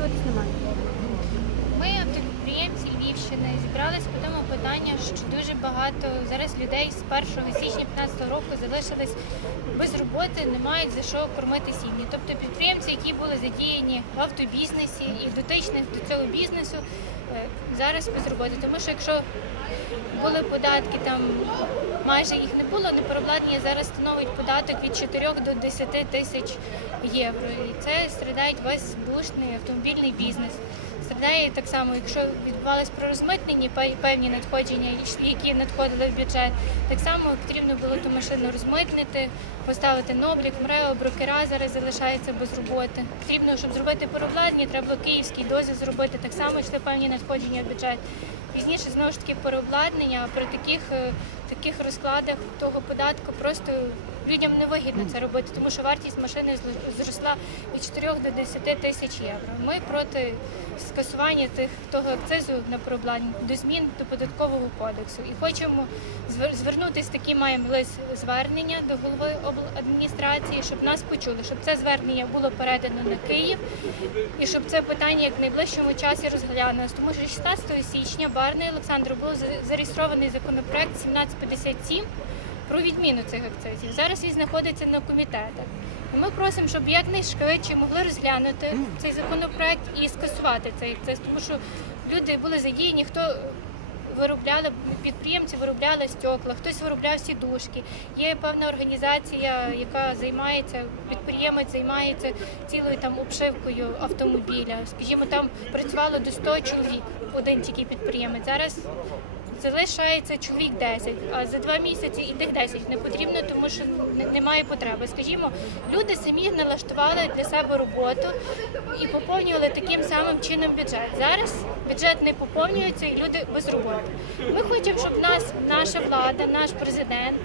дивитись немає. Ми, автопідприємці Львівщини, зібрались по тому питання, що дуже багато зараз людей з 1 січня 2015 року залишились без роботи, не мають за що кормити сім'ї. Тобто підприємці, які були задіяні в автобізнесі і дотичних до цього бізнесу, е, зараз без роботи. Тому що якщо були податки, там майже їх не було, непереобладнання зараз становить податок від 4 до 10 тисяч євро. І це страдають весь бушний автомобільний бізнес. Страдає так само, якщо відбувалось про розмитнення певні надходження, які надходили в бюджет, так само потрібно було ту машину розмитнити, поставити на облік, МРЕО, брокера зараз залишаються без роботи. Потрібно, щоб зробити переобладнання, треба було київський дозвіл зробити, так само йшли певні надходження в бюджет. Пізніше знову ж таки переобладнання, а при таких, е, таких розкладах того податку просто людям невигідно це робити, тому що вартість машини зросла від 4 до 10 тисяч євро. Ми проти скасування тих того акцизу на переобладнання до змін до податкового кодексу і хочемо звер- звернутися такі маємо лист звернення до голови обладміністрації, щоб нас почули, щоб це звернення було передано на Київ і щоб це питання як в найближчому часі розглянулось. Тому що 16 січня Барний Олександр був за- зареєстрований законопроект 1757 про відміну цих акцизів. Зараз він знаходиться на комітетах. І ми просимо, щоб якнайшвидше могли розглянути цей законопроект і скасувати цей акциз, тому що люди були задіяні, хто виробляли підприємці, виробляли стекла, хтось виробляв сідушки. Є певна організація, яка займається, підприємець займається цілою там обшивкою автомобіля. Скажімо, там працювало до 100 чоловік, один тільки підприємець. Зараз залишається чоловік 10, а за два місяці і тих 10 не потрібно, тому що немає потреби. Скажімо, люди самі налаштували для себе роботу і поповнювали таким самим чином бюджет. Зараз бюджет не поповнюється і люди без роботи. Ми хочемо, щоб нас, наша влада, наш президент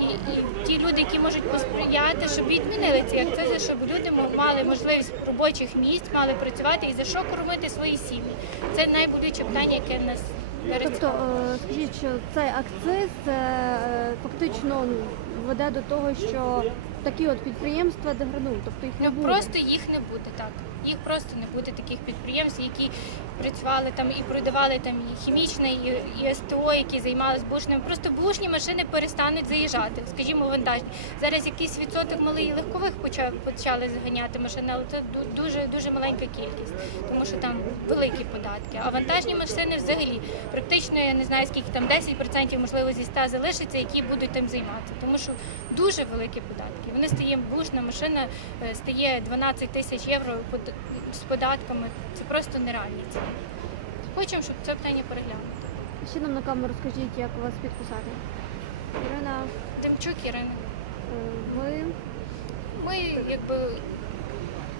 і, і ті люди, які можуть посприяти, щоб відмінили ці акцизи, щоб люди мали можливість робочих місць, мали працювати і за що кормити свої сім'ї. Це найболюче питання, яке нас. Тобто, е, скажіть, що цей акциз е, е, фактично веде до того, що такі от підприємства деградують, тобто їх не Ну буде. просто їх не буде так. Їх просто не буде таких підприємств, які працювали там і продавали там і хімічне, і, і СТО, які займалися бушними. Просто бушні машини перестануть заїжджати, скажімо, вантажні. Зараз якийсь відсоток малий легкових почав почали заганяти машини, але це дуже дуже маленька кількість, тому що там великі податки. А вантажні машини взагалі практично я не знаю скільки там 10% можливо зі 100 залишиться, які будуть тим займатися, тому що дуже великі податки. Вони стає бушна машина е, стає 12 тисяч євро з податками. Це просто нереальні ціни. Хочемо, щоб це питання переглянути. Ще нам на камеру скажіть, як вас підписати. Ірина, Демчук Ірина. е, ви Ми якби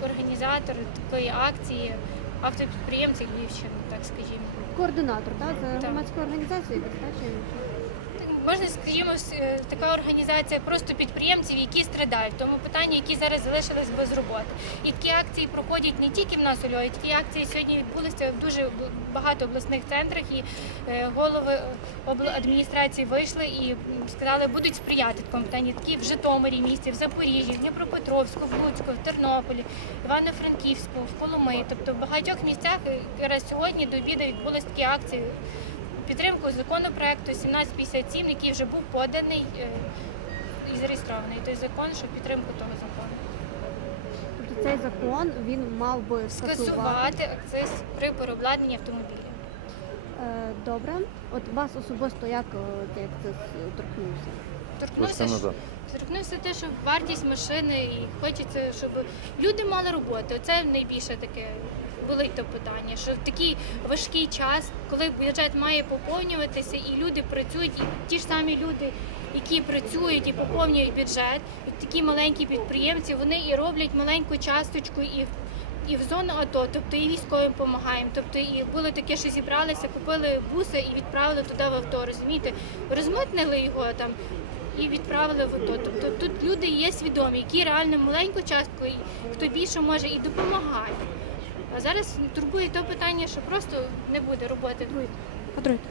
організатори такої акції автопідприємці Львівщини, так скажімо. координатор, так? Це Так. громадська організація, так? Можна, скажімо, е, така організація просто підприємців, які страдають тому питанні, які зараз залишились без роботи. І такі акції проходять не тільки в нас у Львові, такі акції сьогодні відбулися в дуже багато обласних центрах, і е, голови е, обладміністрації вийшли і сказали, будуть сприяти такому питанню. Такі в Житомирі місті, в Запоріжжі, в Дніпропетровську, в Луцьку, в Тернополі, Івано-Франківську, в Коломиї. Тобто в багатьох місцях якраз сьогодні до обіду відбулися такі акції підтримку законопроекту 1757, який вже був поданий е, і зареєстрований той закон, що підтримку того закону. Тобто цей закон він мав би скасувати. Акциз при переобладнанні автомобілів. Е, Добре. От вас особисто як е, цей акциз торкнувся? Торкнувся, торкнувся те, що вартість машини і хочеться, щоб люди мали роботу. Це найбільше таке болить то питання, що в такий важкий час, коли бюджет має поповнюватися, і люди працюють, і ті ж самі люди, які працюють і поповнюють бюджет, і такі маленькі підприємці, вони і роблять маленьку часточку і. І в зону АТО, тобто і військовим допомагаємо. Тобто і було таке, що зібралися, купили буси і відправили туди в авто. Розумієте, розмитнили його там і відправили в АТО. Тобто тут люди є свідомі, які реально маленьку частку, і хто більше може і допомагає. А зараз турбує то питання, що просто не буде роботи. Подаруйте.